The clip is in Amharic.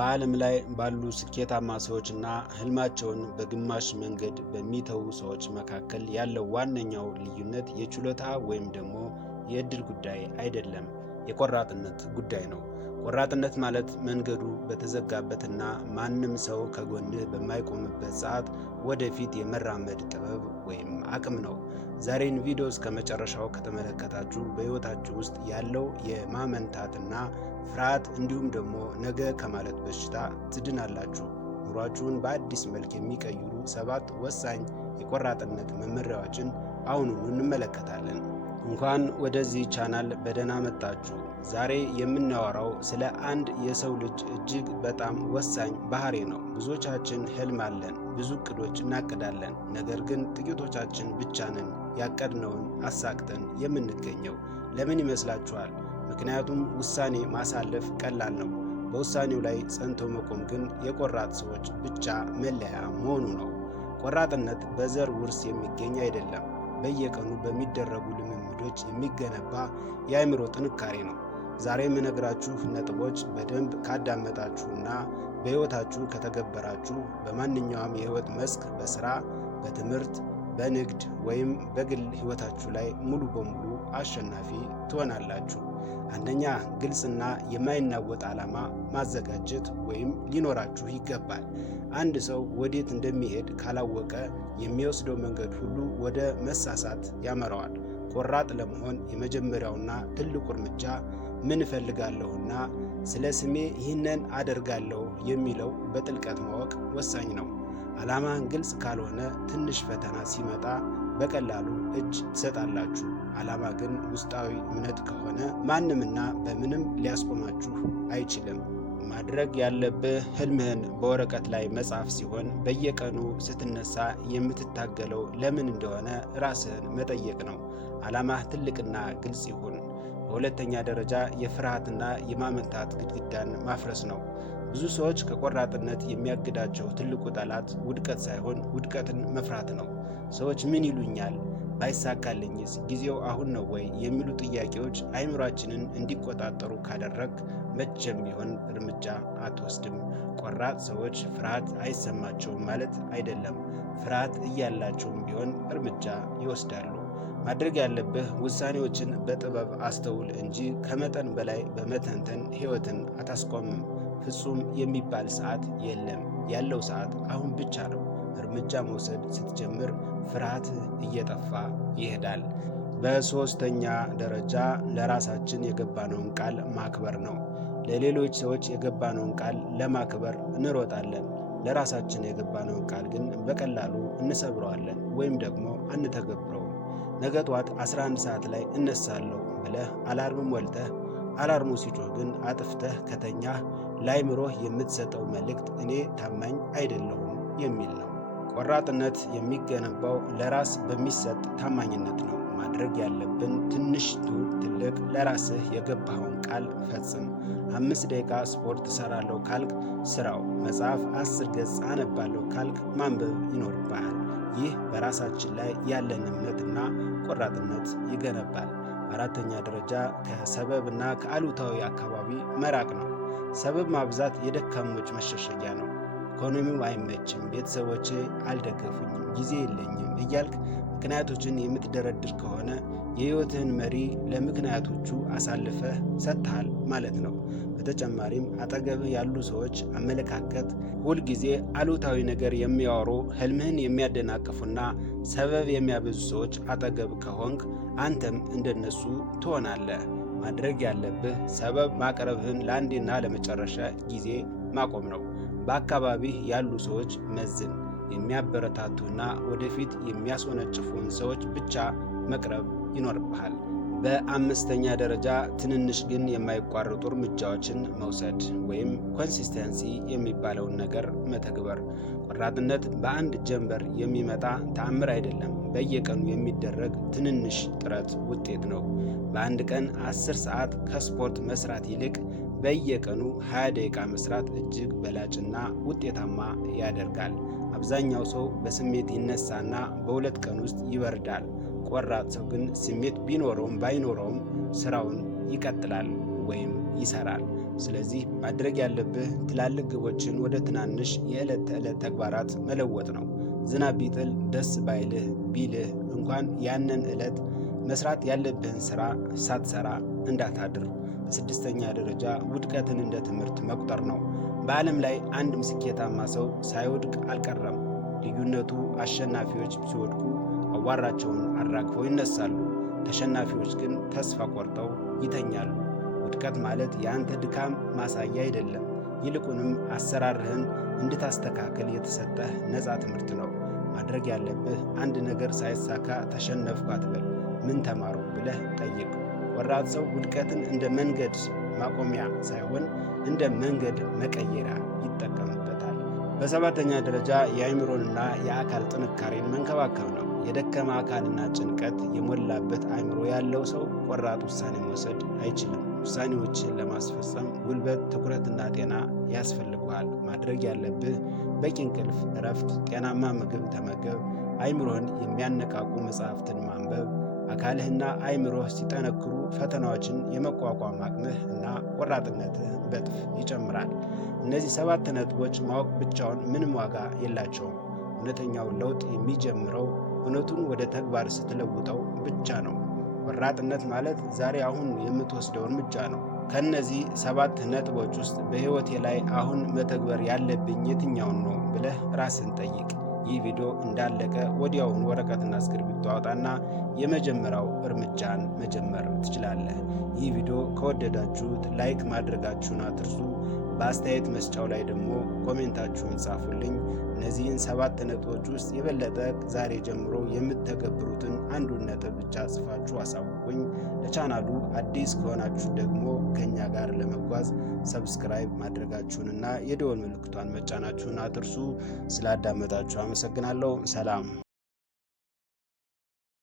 በዓለም ላይ ባሉ ስኬታማ ሰዎችና ህልማቸውን በግማሽ መንገድ በሚተዉ ሰዎች መካከል ያለው ዋነኛው ልዩነት የችሎታ ወይም ደግሞ የእድል ጉዳይ አይደለም፣ የቆራጥነት ጉዳይ ነው። ቆራጥነት ማለት መንገዱ በተዘጋበትና ማንም ሰው ከጎንህ በማይቆምበት ሰዓት ወደፊት የመራመድ ጥበብ ወይም አቅም ነው። ዛሬን ቪዲዮ እስከ መጨረሻው ከተመለከታችሁ በህይወታችሁ ውስጥ ያለው የማመንታትና ፍርሃት እንዲሁም ደግሞ ነገ ከማለት በሽታ ትድናላችሁ። ኑሯችሁን በአዲስ መልክ የሚቀይሩ 7 ወሳኝ የቆራጥነት መመሪያዎችን አሁኑኑ እንመለከታለን። እንኳን ወደዚህ ቻናል በደህና መጣችሁ። ዛሬ የምናወራው ስለ አንድ የሰው ልጅ እጅግ በጣም ወሳኝ ባህሪ ነው። ብዙዎቻችን ህልም አለን፣ ብዙ እቅዶች እናቅዳለን። ነገር ግን ጥቂቶቻችን ብቻ ነን ያቀድነውን አሳክተን የምንገኘው። ለምን ይመስላችኋል? ምክንያቱም ውሳኔ ማሳለፍ ቀላል ነው። በውሳኔው ላይ ጸንቶ መቆም ግን የቆራጥ ሰዎች ብቻ መለያ መሆኑ ነው። ቆራጥነት በዘር ውርስ የሚገኝ አይደለም። በየቀኑ በሚደረጉ ልምምዶች የሚገነባ የአእምሮ ጥንካሬ ነው። ዛሬ የምነግራችሁ ነጥቦች በደንብ ካዳመጣችሁና በሕይወታችሁ ከተገበራችሁ በማንኛውም የሕይወት መስክ፣ በሥራ፣ በትምህርት፣ በንግድ ወይም በግል ሕይወታችሁ ላይ ሙሉ በሙሉ አሸናፊ ትሆናላችሁ። አንደኛ፣ ግልጽና የማይናወጥ ዓላማ ማዘጋጀት ወይም ሊኖራችሁ ይገባል። አንድ ሰው ወዴት እንደሚሄድ ካላወቀ የሚወስደው መንገድ ሁሉ ወደ መሳሳት ያመራዋል። ቆራጥ ለመሆን የመጀመሪያውና ትልቁ እርምጃ ምን እፈልጋለሁና ስለ ስሜ ይህንን አደርጋለሁ የሚለው በጥልቀት ማወቅ ወሳኝ ነው። ዓላማን ግልጽ ካልሆነ ትንሽ ፈተና ሲመጣ በቀላሉ እጅ ትሰጣላችሁ። ዓላማ ግን ውስጣዊ እምነት ከሆነ ማንምና በምንም ሊያስቆማችሁ አይችልም። ማድረግ ያለብህ ህልምህን በወረቀት ላይ መጻፍ ሲሆን በየቀኑ ስትነሳ የምትታገለው ለምን እንደሆነ ራስህን መጠየቅ ነው። ዓላማህ ትልቅና ግልጽ ይሁን። በሁለተኛ ደረጃ የፍርሃትና የማመንታት ግድግዳን ማፍረስ ነው። ብዙ ሰዎች ከቆራጥነት የሚያግዳቸው ትልቁ ጠላት ውድቀት ሳይሆን ውድቀትን መፍራት ነው። ሰዎች ምን ይሉኛል፣ ባይሳካልኝስ፣ ጊዜው አሁን ነው ወይ የሚሉ ጥያቄዎች አእምሯችንን እንዲቆጣጠሩ ካደረግ መቼም ቢሆን እርምጃ አትወስድም። ቆራጥ ሰዎች ፍርሃት አይሰማቸውም ማለት አይደለም። ፍርሃት እያላቸውም ቢሆን እርምጃ ይወስዳሉ። ማድረግ ያለብህ ውሳኔዎችን በጥበብ አስተውል እንጂ ከመጠን በላይ በመተንተን ሕይወትን አታስቆምም። ፍጹም የሚባል ሰዓት የለም። ያለው ሰዓት አሁን ብቻ ነው። እርምጃ መውሰድ ስትጀምር ፍርሃት እየጠፋ ይሄዳል። በሦስተኛ ደረጃ ለራሳችን የገባነውን ቃል ማክበር ነው። ለሌሎች ሰዎች የገባነውን ቃል ለማክበር እንሮጣለን። ለራሳችን የገባነውን ቃል ግን በቀላሉ እንሰብረዋለን ወይም ደግሞ አንተገብረውም። ነገ ጠዋት 11 ሰዓት ላይ እነሳለሁ ብለህ አላርም ሞልተህ አላርሙ ሲጮህ ግን አጥፍተህ ከተኛህ ለአእምሮህ የምትሰጠው መልእክት እኔ ታማኝ አይደለሁም የሚል ነው። ቆራጥነት የሚገነባው ለራስ በሚሰጥ ታማኝነት ነው። ማድረግ ያለብን ትንሽ ትልቅ ለራስህ የገባኸውን ቃል ፈጽም። 5 ደቂቃ ስፖርት እሰራለሁ ካልክ ስራው። መጽሐፍ 10 ገጽ አነባለሁ ካልክ ማንበብ ይኖርብሃል። ይህ በራሳችን ላይ ያለን እምነትና ቆራጥነት ይገነባል። አራተኛ ደረጃ ከሰበብና ከአሉታዊ አካባቢ መራቅ ነው። ሰበብ ማብዛት የደካሞች መሸሸጊያ ነው። ኢኮኖሚው አይመችም፣ ቤተሰቦቼ አልደገፉኝም፣ ጊዜ የለኝም እያልክ ምክንያቶችን የምትደረድር ከሆነ የሕይወትህን መሪ ለምክንያቶቹ አሳልፈህ ሰጥተሃል ማለት ነው። በተጨማሪም አጠገብህ ያሉ ሰዎች አመለካከት ሁልጊዜ አሉታዊ ነገር የሚያወሩ፣ ህልምህን የሚያደናቅፉና ሰበብ የሚያበዙ ሰዎች አጠገብ ከሆንክ አንተም እንደነሱ ትሆናለህ። ማድረግ ያለብህ ሰበብ ማቅረብህን ለአንዴና ለመጨረሻ ጊዜ ማቆም ነው። በአካባቢህ ያሉ ሰዎች መዝን። የሚያበረታቱና ወደፊት የሚያስወነጭፉን ሰዎች ብቻ መቅረብ ይኖርብሃል። በአምስተኛ ደረጃ ትንንሽ ግን የማይቋረጡ እርምጃዎችን መውሰድ ወይም ኮንሲስተንሲ የሚባለውን ነገር መተግበር። ቆራጥነት በአንድ ጀንበር የሚመጣ ተአምር አይደለም፣ በየቀኑ የሚደረግ ትንንሽ ጥረት ውጤት ነው። በአንድ ቀን 10 ሰዓት ከስፖርት መስራት ይልቅ በየቀኑ 20 ደቂቃ መስራት እጅግ በላጭና ውጤታማ ያደርጋል። አብዛኛው ሰው በስሜት ይነሳና በ2 ቀን ውስጥ ይበርዳል። ቆራጥ ሰው ግን ስሜት ቢኖረውም ባይኖረውም ስራውን ይቀጥላል ወይም ይሰራል። ስለዚህ ማድረግ ያለብህ ትላልቅ ግቦችን ወደ ትናንሽ የዕለት ተዕለት ተግባራት መለወጥ ነው። ዝናብ ቢጥል ደስ ባይልህ ቢልህ እንኳን ያንን ዕለት መስራት ያለብህን ሥራ ሳትሰራ እንዳታድር። በስድስተኛ ደረጃ ውድቀትን እንደ ትምህርት መቁጠር ነው። በዓለም ላይ አንድም ስኬታማ ሰው ሳይወድቅ አልቀረም። ልዩነቱ አሸናፊዎች ሲወድቁ አዋራቸውን አራግፈው ይነሳሉ። ተሸናፊዎች ግን ተስፋ ቆርጠው ይተኛሉ። ውድቀት ማለት የአንተ ድካም ማሳያ አይደለም። ይልቁንም አሰራርህን እንድታስተካከል የተሰጠህ ነፃ ትምህርት ነው። ማድረግ ያለብህ አንድ ነገር ሳይሳካ ተሸነፍኩ አትበል። ምን ተማርኩ ብለህ ጠይቅ። ወራድ ሰው ውድቀትን እንደ መንገድ ማቆሚያ ሳይሆን እንደ መንገድ መቀየሪያ ይጠቀምበታል። በሰባተኛ ደረጃ የአእምሮንና የአካል ጥንካሬን መንከባከብ ነው። የደከመ አካልና ጭንቀት የሞላበት አእምሮ ያለው ሰው ቆራጥ ውሳኔ መውሰድ አይችልም። ውሳኔዎችን ለማስፈጸም ጉልበት፣ ትኩረትና ጤና ያስፈልገዋል። ማድረግ ያለብህ በቂ እንቅልፍ፣ እረፍት፣ ጤናማ ምግብ ተመገብ፣ አእምሮህን የሚያነቃቁ መጽሐፍትን ማንበብ። አካልህና አእምሮህ ሲጠነክሩ ፈተናዎችን የመቋቋም አቅምህ እና ቆራጥነትህ በጥፍ ይጨምራል። እነዚህ 7 ነጥቦች ማወቅ ብቻውን ምንም ዋጋ የላቸውም። እውነተኛው ለውጥ የሚጀምረው እውነቱን ወደ ተግባር ስትለውጠው ብቻ ነው። ቆራጥነት ማለት ዛሬ አሁን የምትወስደው እርምጃ ነው። ከነዚህ 7 ነጥቦች ውስጥ በሕይወቴ ላይ አሁን መተግበር ያለብኝ የትኛውን ነው ብለህ ራስን ጠይቅ። ይህ ቪዲዮ እንዳለቀ ወዲያውን ወረቀትና እስክሪብቶ አውጣና የመጀመሪያው እርምጃን መጀመር ትችላለህ። ይህ ቪዲዮ ከወደዳችሁት ላይክ ማድረጋችሁን አትርሱ። በአስተያየት መስጫው ላይ ደግሞ ኮሜንታችሁን ጻፉልኝ። እነዚህን 7 ነጥቦች ውስጥ የበለጠ ዛሬ ጀምሮ የምትተገብሩትን አንዱን ነጥብ ብቻ ጽፋችሁ አሳውቁኝ። ለቻናሉ አዲስ ከሆናችሁ ደግሞ ከኛ ጋር ለመጓዝ ሰብስክራይብ ማድረጋችሁንና የደወል ምልክቷን መጫናችሁን አትርሱ። ስላዳመጣችሁ አመሰግናለሁ። ሰላም።